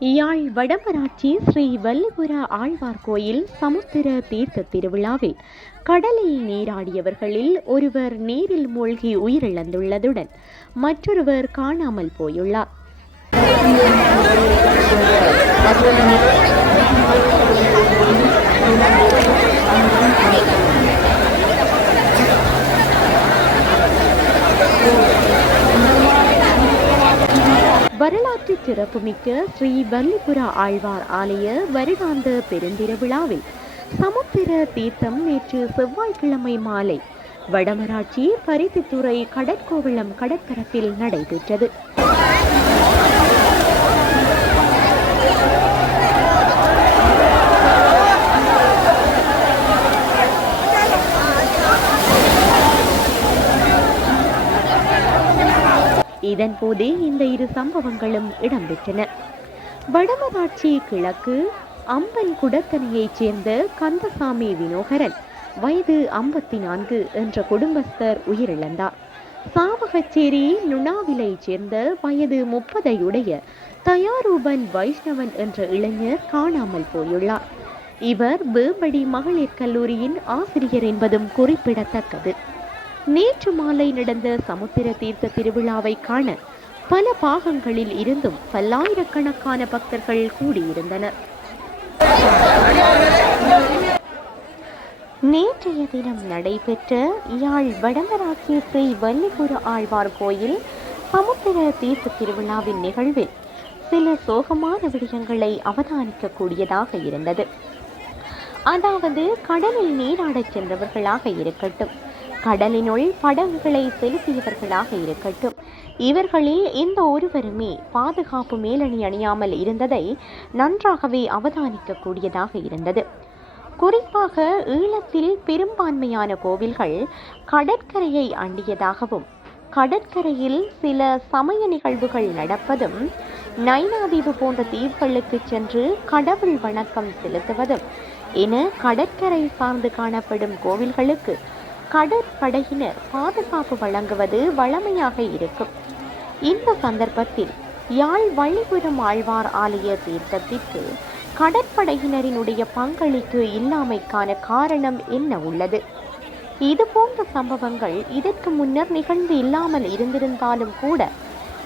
யாழ் வடமராட்சி ஸ்ரீ வல்லிபுர ஆழ்வார் கோயில் சமுத்திர தீர்த்த திருவிழாவில் கடலில் நீராடியவர்களில் ஒருவர் நீரில் மூழ்கி உயிரிழந்துள்ளதுடன் மற்றொருவர் காணாமல் போயுள்ளார் Thank you. சிறப்புமிக்க ஸ்ரீ வல்லிபுர ஆழ்வார் ஆலய வருடாந்த பெருந்திருவிழாவில் சமுத்திர தீர்த்தம் நேற்று செவ்வாய்க்கிழமை மாலை வடமராட்சி பருத்தித்துறை கடற்கோவளம் கடற்பரப்பில் நடைபெற்றது. இதன்போது இந்த இரு சம்பவங்களும் இடம்பெற்றன. வடமராட்சி கிழக்கு அம்பன் குடத்தனையைச் சேர்ந்த கந்தசாமி வினோகரன் வயது ஐம்பத்தி நான்கு என்ற குடும்பஸ்தர் உயிரிழந்தார். சாவகச்சேரி நுணாவிலைச் சேர்ந்த வயது முப்பதையுடைய தயாரூபன் வைஷ்ணவன் என்ற இளைஞர் காணாமல் போயுள்ளார். இவர் பேம்படி மகளிர் கல்லூரியின் ஆசிரியர் என்பதும் குறிப்பிடத்தக்கது. நேற்று மாலை நடந்த சமுத்திர தீர்த்த திருவிழாவை காண பல பாகங்களில் இருந்தும் பல்லாயிரக்கணக்கான பக்தர்கள் கூடியிருந்தனர். நேற்றைய தினம் நடைபெற்ற யாழ் வடமராட்சி ஸ்ரீ வல்லிபுர ஆழ்வார் கோயில் சமுத்திர தீர்த்த திருவிழாவின் நிகழ்வில் சில சோகமான விடயங்களை அவதானிக்கக்கூடியதாக இருந்தது. அதாவது கடலில் நீராடச் சென்றவர்களாக இருக்கட்டும். கடலினுள் படகுகளை செலுத்தியவர்களாக இருக்கட்டும். இவர்களில் இந்த ஒருவருமே பாதுகாப்பு மேலணி அணியாமல் இருந்ததை நன்றாகவே அவதானிக்கக்கூடியதாக இருந்தது. குறிப்பாக ஈழத்தில் பெரும்பான்மையான கோவில்கள் கடற்கரையை அண்டியதாகவும் கடற்கரையில் சில சமய நிகழ்வுகள் நடப்பதும் நைனாதீவு போன்ற தீவுகளுக்கு சென்று கடவுள் வணக்கம் செலுத்துவதும் என கடற்கரை சார்ந்து காணப்படும் கோவில்களுக்கு கடற்படையினர் பாதுகாப்பு வழங்குவது வழமையாக இருக்கும். இந்த சந்தர்ப்பத்தில் யாழ் வள்ளிபுரம் ஆழ்வார் ஆலய தீர்த்தத்திற்கு கடற்படையினரினுடைய பங்களிப்பு இல்லாமைக்கான காரணம் என்ன உள்ளது? இது போன்ற சம்பவங்கள் இதற்கு முன்னர் நிகழ்ந்து இல்லாமல் இருந்திருந்தாலும் கூட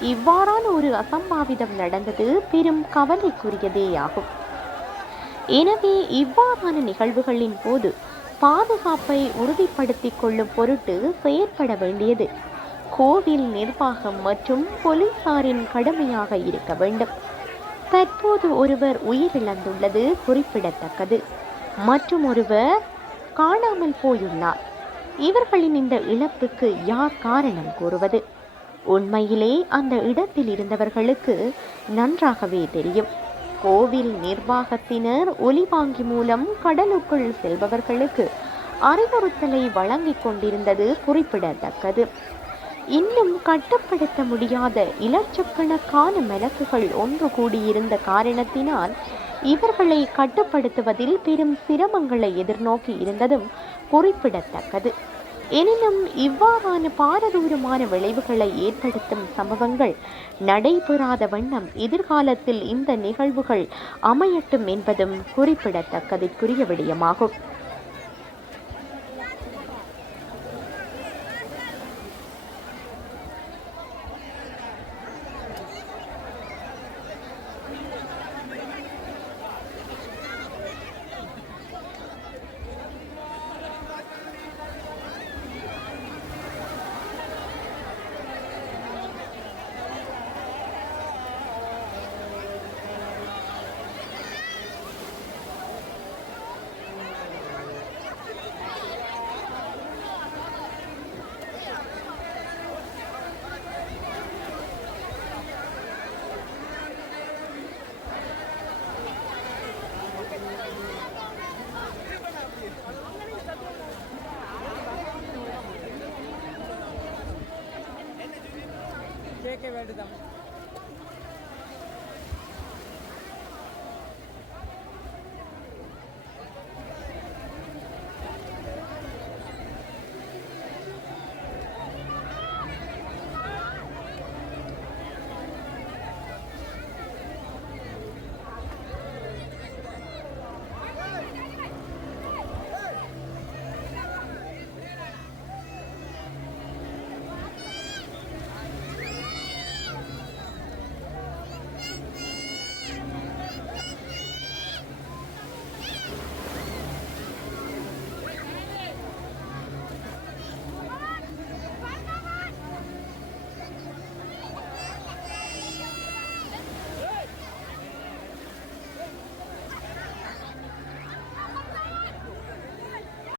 இவ்வாறான ஒரு அசம்பாவிதம் நடந்தது பெரும் கவலைக்குரியதேயாகும். எனவே இவ்வாறான நிகழ்வுகளின் போது பாதுகாப்பை உறுதிப்படுத்திக் கொள்ளும் பொருட்டு செயற்பட வேண்டியது. கோவில் நிர்வாகம் மற்றும் போலீசாரின் கடமையாக இருக்க வேண்டும். தற்போது ஒருவர் உயிரிழந்துள்ளது குறிப்பிடத்தக்கது. மற்றும் ஒருவர் காணாமல் போயுள்ளார். இவர்களின் இந்த இழப்புக்கு யார் காரணம் கூறுவது? உண்மையிலே அந்த இடத்தில் இருந்தவர்களுக்கு நன்றாகவே தெரியும். கோவில் நிர்வாகத்தினர் ஒலிவாங்கி மூலம் கடலுக்குள் செல்பவர்களுக்கு அறிவுறுத்தலை வழங்கிக் கொண்டிருந்தது குறிப்பிடத்தக்கது. இன்னும் கட்டுப்படுத்த முடியாத இலட்சக்கணக்கான மெலக்குகள் ஒன்று கூடியிருந்த காரணத்தினால் இவர்களை கட்டுப்படுத்துவதில் பெரும் சிரமங்களை எதிர்நோக்கி இருந்ததும் குறிப்பிடத்தக்கது. எனினும் இவ்வாறான பாரதூரமான விளைவுகளை ஏற்படுத்தும் சம்பவங்கள் நடைபெறாத வண்ணம் எதிர்காலத்தில் இந்த நிகழ்வுகள் அமையட்டும் என்பதும் குறிப்பிடத்தக்கதற்குரிய விடயமாகும். JK world